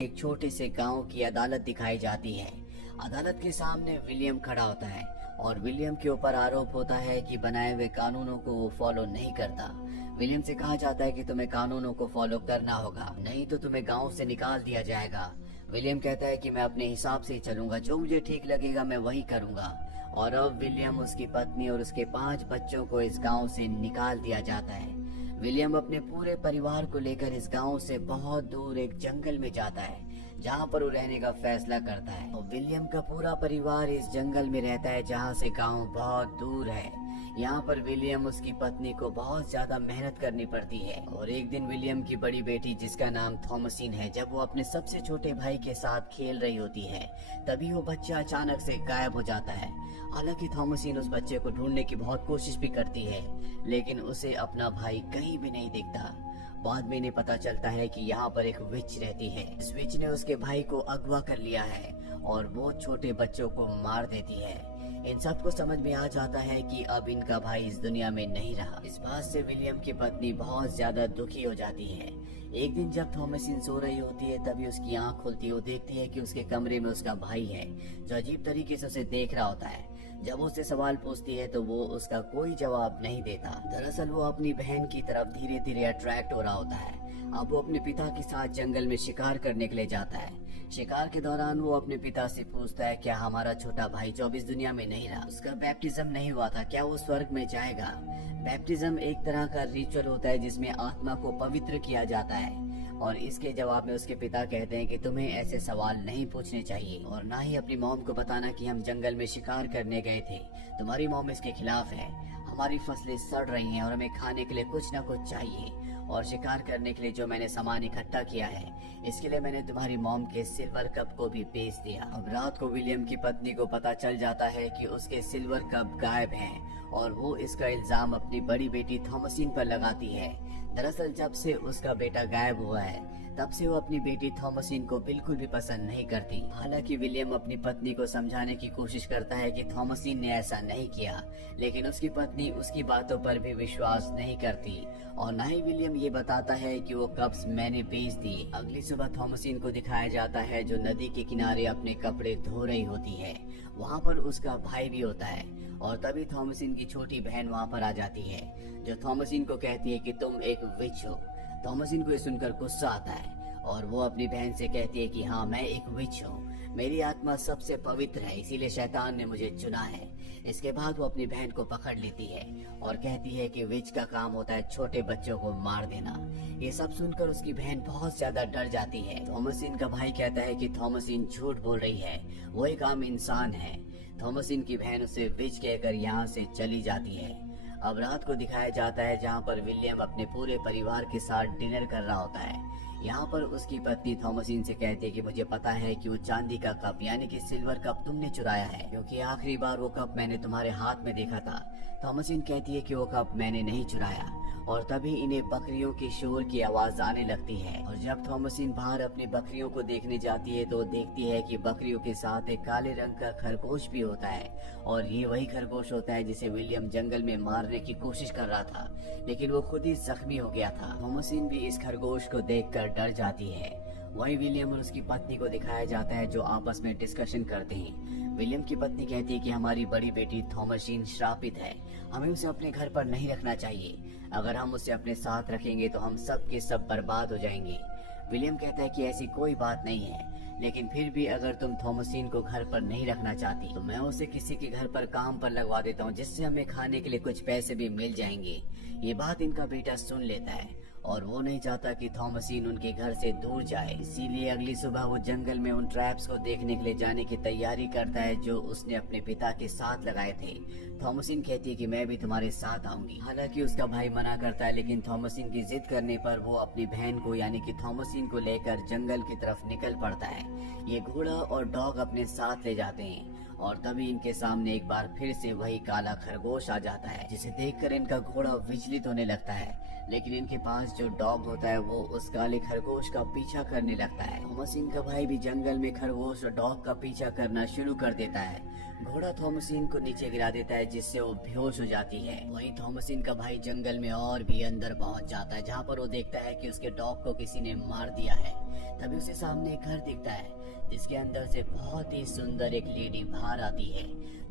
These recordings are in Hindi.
एक छोटे से गांव की अदालत दिखाई जाती है। अदालत के सामने विलियम खड़ा होता है और विलियम के ऊपर आरोप होता है कि बनाए हुए कानूनों को वो फॉलो नहीं करता। विलियम से कहा जाता है कि तुम्हें कानूनों को फॉलो करना होगा, नहीं तो तुम्हें गांव से निकाल दिया जाएगा। विलियम कहता है कि मैं अपने हिसाब से ही चलूंगा, जो मुझे ठीक लगेगा मैं वही करूंगा। और अब विलियम, उसकी पत्नी और उसके 5 बच्चों को इस गाँव से निकाल दिया जाता है। विलियम अपने पूरे परिवार को लेकर इस गांव से बहुत दूर एक जंगल में जाता है, जहां पर वो रहने का फैसला करता है। और विलियम का पूरा परिवार इस जंगल में रहता है, जहां से गांव बहुत दूर है। यहाँ पर विलियम, उसकी पत्नी को बहुत ज्यादा मेहनत करनी पड़ती है। और एक दिन विलियम की बड़ी बेटी, जिसका नाम थॉमसिन है, जब वो अपने सबसे छोटे भाई के साथ खेल रही होती है, तभी वो बच्चा अचानक से गायब हो जाता है। हालांकि थॉमसिन उस बच्चे को ढूंढने की बहुत कोशिश भी करती है, लेकिन उसे अपना भाई कहीं भी नहीं दिखता। बाद में इन्हें पता चलता है कि यहाँ पर एक विच रहती है। इस विच ने उसके भाई को अगवा कर लिया है और वो छोटे बच्चों को मार देती है। इन सबको समझ में आ जाता है कि अब इनका भाई इस दुनिया में नहीं रहा। इस बात से विलियम की पत्नी बहुत ज्यादा दुखी हो जाती है। एक दिन जब थॉमसिन सो रही होती है, तभी उसकी आंख खुलती है। वो देखती है कि उसके कमरे में उसका भाई है, जो अजीब तरीके से उसे देख रहा होता है। जब उससे सवाल पूछती है तो वो उसका कोई जवाब नहीं देता। दरअसल वो अपनी बहन की तरफ धीरे धीरे अट्रैक्ट हो रहा होता है। अब वो अपने पिता के साथ जंगल में शिकार करने के लिए जाता है। शिकार के दौरान वो अपने पिता से पूछता है, क्या हमारा छोटा भाई जो अब इस दुनिया में नहीं रहा, उसका बैप्टिज्म नहीं हुआ था, क्या वो स्वर्ग में जाएगा? बैप्टिज्म एक तरह का रिचुअल होता है जिसमें आत्मा को पवित्र किया जाता है। और इसके जवाब में उसके पिता कहते हैं कि तुम्हें ऐसे सवाल नहीं पूछने चाहिए और ना ही अपनी मॉम को बताना कि हम जंगल में शिकार करने गए थे। तुम्हारी मॉम इसके खिलाफ है। हमारी फसलें सड़ रही हैं और हमें खाने के लिए कुछ न कुछ चाहिए। और शिकार करने के लिए जो मैंने सामान इकट्ठा किया है, इसके लिए मैंने तुम्हारी मॉम के सिल्वर कप को भी बेच दिया। अब रात को विलियम की पत्नी को पता चल जाता है कि उसके सिल्वर कप गायब हैं और वो इसका इल्जाम अपनी बड़ी बेटी थॉमसिन पर लगाती है। दरअसल जब से उसका बेटा गायब हुआ है, तब से वो अपनी बेटी थॉमसिन को बिल्कुल भी पसंद नहीं करती। हालांकि विलियम अपनी पत्नी को समझाने की कोशिश करता है कि थॉमसिन ने ऐसा नहीं किया, लेकिन उसकी पत्नी उसकी बातों पर भी विश्वास नहीं करती और न ही विलियम ये बताता है कि वो कप्स मैंने बेच दिए। अगली सुबह थॉमसिन को दिखाया जाता है, जो नदी के किनारे अपने कपड़े धो रही होती है। वहाँ पर उसका भाई भी होता है और तभी थॉमसिन की छोटी बहन वहाँ पर आ जाती है, जो थॉमसिन को कहती है कि तुम एक विच हो। थॉमसिन को ये सुनकर गुस्सा आता है और वो अपनी बहन से कहती है कि हाँ, मैं एक विच हूँ, मेरी आत्मा सबसे पवित्र है, इसीलिए शैतान ने मुझे चुना है। इसके बाद वो अपनी बहन को पकड़ लेती है और कहती है कि विच का काम होता है छोटे बच्चों को मार देना। ये सब सुनकर उसकी बहन बहुत ज्यादा डर जाती है। थॉमसिन का भाई कहता है कि थॉमसिन झूठ बोल रही है, वो एक आम इंसान है। थॉमसिन की बहन उसे विच कहकर यहाँ से चली जाती है। अब रात को दिखाया जाता है, जहाँ पर विलियम अपने पूरे परिवार के साथ डिनर कर रहा होता है। यहाँ पर उसकी पत्नी थॉमसिन से कहती है कि मुझे पता है कि वो चांदी का कप यानी कि सिल्वर कप तुमने चुराया है, क्योंकि आखिरी बार वो कप मैंने तुम्हारे हाथ में देखा था। थॉमसिन कहती है कि वो कप मैंने नहीं चुराया और तभी इन्हें बकरियों के शोर की आवाज आने लगती है। और जब थॉमसिन बाहर अपनी बकरियों को देखने जाती है तो देखती है कि बकरियों के साथ एक काले रंग का खरगोश भी होता है और ये वही खरगोश होता है जिसे विलियम जंगल में मारने की कोशिश कर रहा था, लेकिन वो खुद ही जख्मी हो गया था। थॉमसिन भी इस खरगोश को देखकर डर जाती है। वही विलियम और उसकी पत्नी को दिखाया जाता है, जो आपस में डिस्कशन करते हैं। विलियम की पत्नी कहती है कि हमारी बड़ी बेटी थॉमसिन श्रापित है, हमें उसे अपने घर पर नहीं रखना चाहिए। अगर हम उसे अपने साथ रखेंगे तो हम सब के सब बर्बाद हो जाएंगे। विलियम कहता है कि ऐसी कोई बात नहीं है, लेकिन फिर भी अगर तुम थॉमसिन को घर पर नहीं रखना चाहती तो मैं उसे किसी के घर पर काम पर लगवा देता हूँ, जिससे हमें खाने के लिए कुछ पैसे भी मिल जाएंगे। ये बात इनका बेटा सुन लेता है और वो नहीं चाहता कि थॉमसिन उनके घर से दूर जाए, इसीलिए अगली सुबह वो जंगल में उन ट्रैप्स को देखने के लिए जाने की तैयारी करता है, जो उसने अपने पिता के साथ लगाए थे। थॉमसिन कहती है कि मैं भी तुम्हारे साथ आऊंगी। हालांकि उसका भाई मना करता है, लेकिन थॉमसिन की जिद करने पर वो अपनी बहन को यानी कि थॉमसिन को लेकर जंगल की तरफ निकल पड़ता है। ये घोड़ा और डॉग अपने साथ ले जाते हैं और तभी इनके सामने एक बार फिर से वही काला खरगोश आ जाता है, जिसे देखकर इनका घोड़ा विचलित होने लगता है। लेकिन इनके पास जो डॉग होता है वो उस काले खरगोश का पीछा करने लगता है। थॉमसिन का भाई भी जंगल में खरगोश और डॉग का पीछा करना शुरू कर देता है। घोड़ा थॉमसिन को नीचे गिरा देता है, जिससे वो बेहोश हो जाती है। वहीं थॉमसिन का भाई जंगल में और भी अंदर पहुंच जाता है, जहां पर वो देखता है कि उसके डॉग को किसी ने मार दिया है। तभी उसे सामने एक घर दिखता है जिसके अंदर से बहुत ही सुंदर एक लेडी बाहर आती है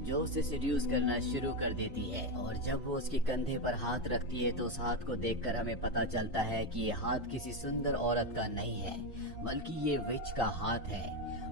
जो उसे सीड्यूस करना शुरू कर देती है। और जब वो उसके कंधे पर हाथ रखती है तो उस हाथ को देखकर हमें पता चलता है कि ये हाथ किसी सुंदर औरत का नहीं है बल्कि ये विच का हाथ है।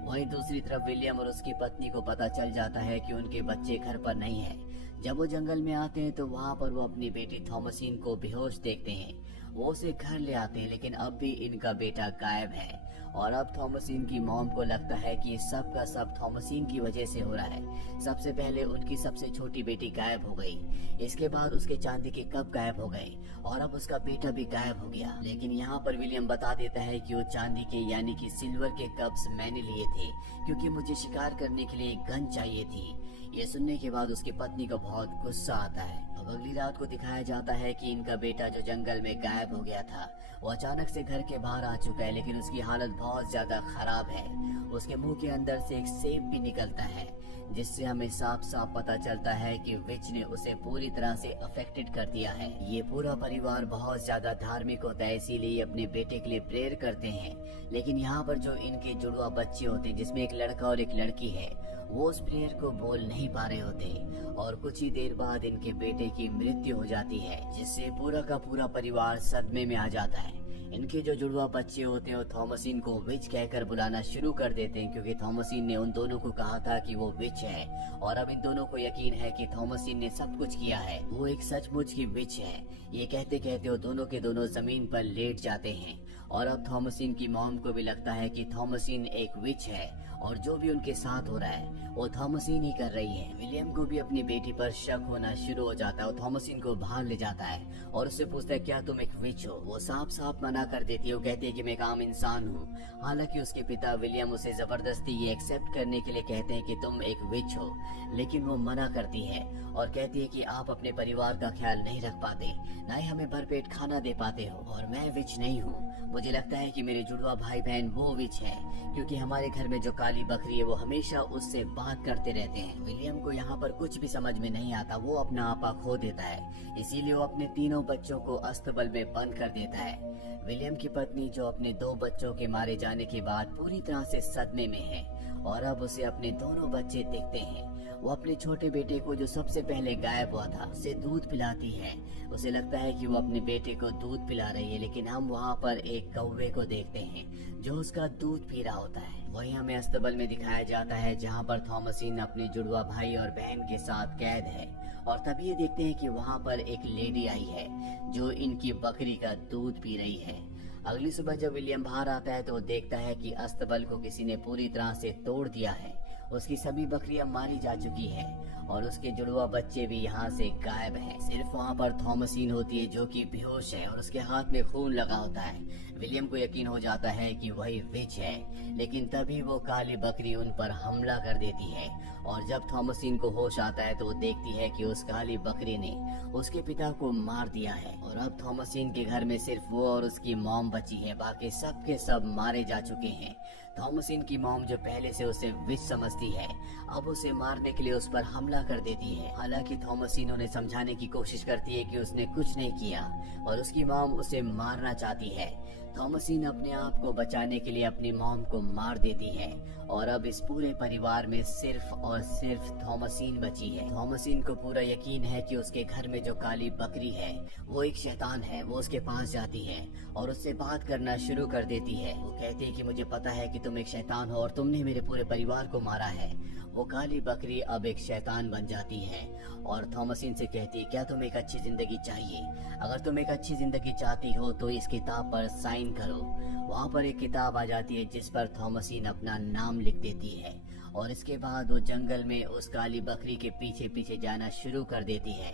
वहीं दूसरी तरफ विलियम और उसकी पत्नी को पता चल जाता है कि उनके बच्चे घर पर नहीं है। जब वो जंगल में आते हैं तो वहाँ पर वो अपनी बेटी थॉमसिन को बेहोश देखते हैं। वो उसे घर ले आते हैं लेकिन अब भी इनका बेटा गायब है। और अब थॉमसिन की मॉम को लगता है कि सब का सब थॉमसिन की वजह से हो रहा है। सबसे पहले उनकी सबसे छोटी बेटी गायब हो गई, इसके बाद उसके चांदी के कप गायब हो गए और अब उसका बेटा भी गायब हो गया। लेकिन यहाँ पर विलियम बता देता है कि वो चांदी के यानी कि सिल्वर के कप्स मैंने लिए थे क्योंकि मुझे शिकार करने के लिए एक गन चाहिए थी। ये सुनने के बाद उसकी पत्नी को बहुत गुस्सा आता है। अब अगली रात को दिखाया जाता है कि इनका बेटा जो जंगल में गायब हो गया था वो अचानक से घर के बाहर आ चुका है, लेकिन उसकी हालत बहुत ज्यादा खराब है। उसके मुंह के अंदर से एक सेब भी निकलता है जिससे हमें साफ साफ पता चलता है कि विच ने उसे पूरी तरह से अफेक्टेड कर दिया है। ये पूरा परिवार बहुत ज्यादा धार्मिक होता है, इसीलिए अपने बेटे के लिए प्रेयर करते हैं। लेकिन यहाँ पर जो इनके जुड़वा बच्चे होते हैं जिसमें एक लड़का और एक लड़की है वो उस प्रेयर को बोल नहीं पा रहे होते और कुछ ही देर बाद इनके बेटे की मृत्यु हो जाती है जिससे पूरा का पूरा परिवार सदमे में आ जाता है। इनके जो जुड़वा बच्चे होते हैं वो थॉमसिन को विच कहकर बुलाना शुरू कर देते हैं क्योंकि थॉमसिन ने उन दोनों को कहा था कि वो विच है और अब इन दोनों को यकीन है कि थॉमसिन ने सब कुछ किया है, वो एक सचमुच की विच है। ये कहते कहते वो दोनों के दोनों जमीन पर लेट जाते हैं और अब थॉमसिन की मॉम को भी लगता है कि थॉमसिन एक विच है और जो भी उनके साथ हो रहा है वो थॉमसिन ही कर रही है। विलियम को भी अपनी बेटी पर शक होना शुरू हो जाता है। वो थॉमसिन को बाहर ले जाता है और उससे पूछता है क्या तुम एक विच हो। वो साफ साफ मना कर देती है। वो कहती है कि मैं एक आम इंसान हूँ। हालांकि उसके पिता विलियम उसे जबरदस्ती ये एक्सेप्ट करने के लिए कहते हैं कि तुम एक विच हो, लेकिन वो मना करती है और कहती है कि आप अपने परिवार का ख्याल नहीं रख पाते, न ही हमें भरपेट खाना दे पाते हो और मैं विच नहीं हूँ। मुझे लगता है कि मेरे जुड़वा भाई बहन वो विच है क्योंकि हमारे घर में जो काली बकरी है वो हमेशा उससे बात करते रहते हैं। विलियम को यहाँ पर कुछ भी समझ में नहीं आता, वो अपना आपा खो देता है, इसीलिए वो अपने तीनों बच्चों को अस्तबल में बंद कर देता है। विलियम की पत्नी जो अपने 2 बच्चों के मारे जाने के बाद पूरी तरह से सदमे में है और अब उसे अपने दोनों बच्चे दिखते हैं। वो अपने छोटे बेटे को जो सबसे पहले गायब हुआ था उसे दूध पिलाती है। उसे लगता है कि वो अपने बेटे को दूध पिला रही है, लेकिन हम वहाँ पर एक कौवे को देखते हैं जो उसका दूध पी रहा होता है। वही हमें अस्तबल में दिखाया जाता है जहाँ पर थॉमसिन अपने जुड़वा भाई और बहन के साथ कैद है और तभी ये देखते हैं कि वहाँ पर एक लेडी आई है जो इनकी बकरी का दूध पी रही है। अगली सुबह जब विलियम बाहर आता है तो वो देखता है कि अस्तबल को किसी ने पूरी तरह से तोड़ दिया है। उसकी सभी बकरियां मारी जा चुकी है और उसके जुड़वा बच्चे भी यहाँ से गायब हैं। सिर्फ वहाँ पर थॉमसिन होती है जो कि बेहोश है और उसके हाथ में खून लगा होता है। विलियम को यकीन हो जाता है कि वही विच है, लेकिन तभी वो काली बकरी उन पर हमला कर देती है और जब थॉमसिन को होश आता है तो वो देखती है कि उस काली बकरी ने उसके पिता को मार दिया है और अब थॉमसिन के घर में सिर्फ वो और उसकी मॉम बची है, बाकी सब के सब मारे जा चुके हैं। थॉमसिन की मॉम जो पहले से उसे विच समझती है अब उसे मारने के लिए उस पर हमला कर देती है। हालांकि थॉमसिन उन्हें समझाने की कोशिश करती है कि उसने कुछ नहीं किया और उसकी मॉम उसे मारना चाहती है। थॉमसिन अपने आप को बचाने के लिए अपनी मॉम को मार देती है और अब इस पूरे परिवार में सिर्फ और सिर्फ थॉमसिन बची है। थॉमसिन को पूरा यकीन है कि उसके घर में जो काली बकरी है वो एक शैतान है। वो उसके पास जाती है और उससे बात करना शुरू कर देती है। वो कहती है कि मुझे पता है कि तुम एक शैतान हो और तुमने मेरे पूरे परिवार को मारा है। वो काली बकरी अब एक शैतान बन जाती है और थॉमसिन से कहती है क्या तुम्हें एक अच्छी जिंदगी चाहिए? अगर तुम एक अच्छी जिंदगी चाहती हो तो इस किताब पर साइन करो। वहाँ पर एक किताब आ जाती है जिस पर थॉमसिन अपना नाम लिख देती है और इसके बाद वो जंगल में उस काली बकरी के पीछे पीछे जाना शुरू कर देती है।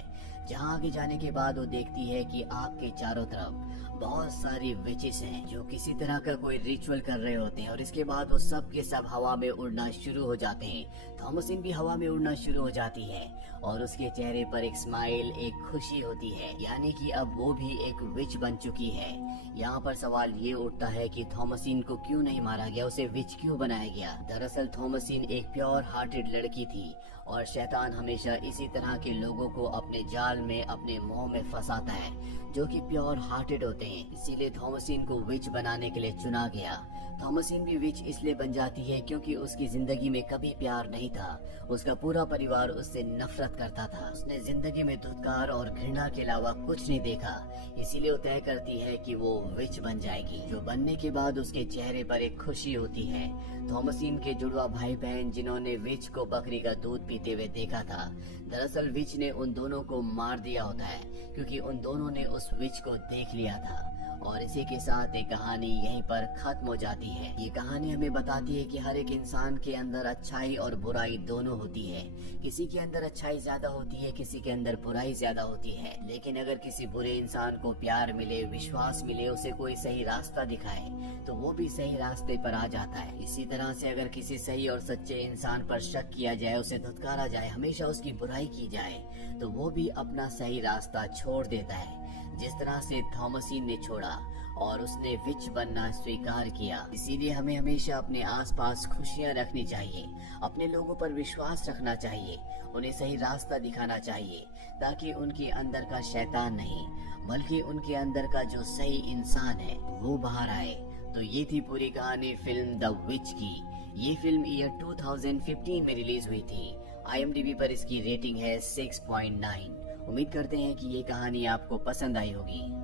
जहाँ आगे जाने के बाद वो देखती है कि आग के चारों तरफ बहुत सारी विचेस हैं जो किसी तरह का कोई रिचुअल कर रहे होते हैं और इसके बाद वो सब के सब हवा में उड़ना शुरू हो जाते हैं। थॉमसिन भी हवा में उड़ना शुरू हो जाती है और उसके चेहरे पर एक स्माइल, एक खुशी होती है, यानी कि अब वो भी एक विच बन चुकी है। यहाँ पर सवाल ये उठता है कि थॉमसिन को क्यों नहीं मारा गया, उसे विच क्यों बनाया गया? दरअसल थॉमसिन एक प्योर हार्टेड लड़की थी और शैतान हमेशा इसी तरह के लोगों को अपने जाल में, अपने मोह में फंसाता है जो कि प्योर हार्टेड होते हैं। इसीलिए थॉमसिन को विच बनाने के लिए चुना गया। थॉमसिन भी विच इसलिए बन जाती है क्योंकि उसकी जिंदगी में कभी प्यार नहीं था। उसका पूरा परिवार उससे नफरत करता था। उसने जिंदगी में धुतकार और घृणा के अलावा कुछ नहीं देखा, इसीलिए वो तय करती है कि वो विच बन जाएगी। जो बनने के बाद उसके चेहरे पर एक खुशी होती है। थॉमसिन के जुड़वा भाई बहन जिन्होंने विच को बकरी का दूध पीते हुए देखा था, दरअसल विच ने उन दोनों को मार दिया होता है क्योंकि उन दोनों ने उस विच को देख लिया था। और इसी के साथ एक कहानी यहीं पर खत्म हो जाती है। ये कहानी हमें बताती है कि हर एक इंसान के अंदर अच्छाई और बुराई दोनों होती है। किसी के अंदर अच्छाई ज्यादा होती है, किसी के अंदर बुराई ज्यादा होती है। लेकिन अगर किसी बुरे इंसान को प्यार मिले, विश्वास मिले, उसे कोई सही रास्ता दिखाए, तो वो भी सही रास्ते पर आ जाता है। इसी तरह से अगर किसी सही और सच्चे इंसान पर शक किया जाए, उसे धुतकारा जाए, हमेशा उसकी बुराई की जाए, तो वो भी अपना सही रास्ता छोड़ देता है, जिस तरह से थॉमसिन ने छोड़ा और उसने विच बनना स्वीकार किया। इसीलिए हमें हमेशा अपने आसपास खुशियां रखनी चाहिए, अपने लोगों पर विश्वास रखना चाहिए, उन्हें सही रास्ता दिखाना चाहिए, ताकि उनके अंदर का शैतान नहीं बल्कि उनके अंदर का जो सही इंसान है वो बाहर आए। तो ये थी पूरी कहानी फिल्म द विच की। ये फिल्म ईयर 2015 में रिलीज हुई थी। IMDb पर इसकी रेटिंग है 6.9। उम्मीद करते हैं कि ये कहानी आपको पसंद आई होगी।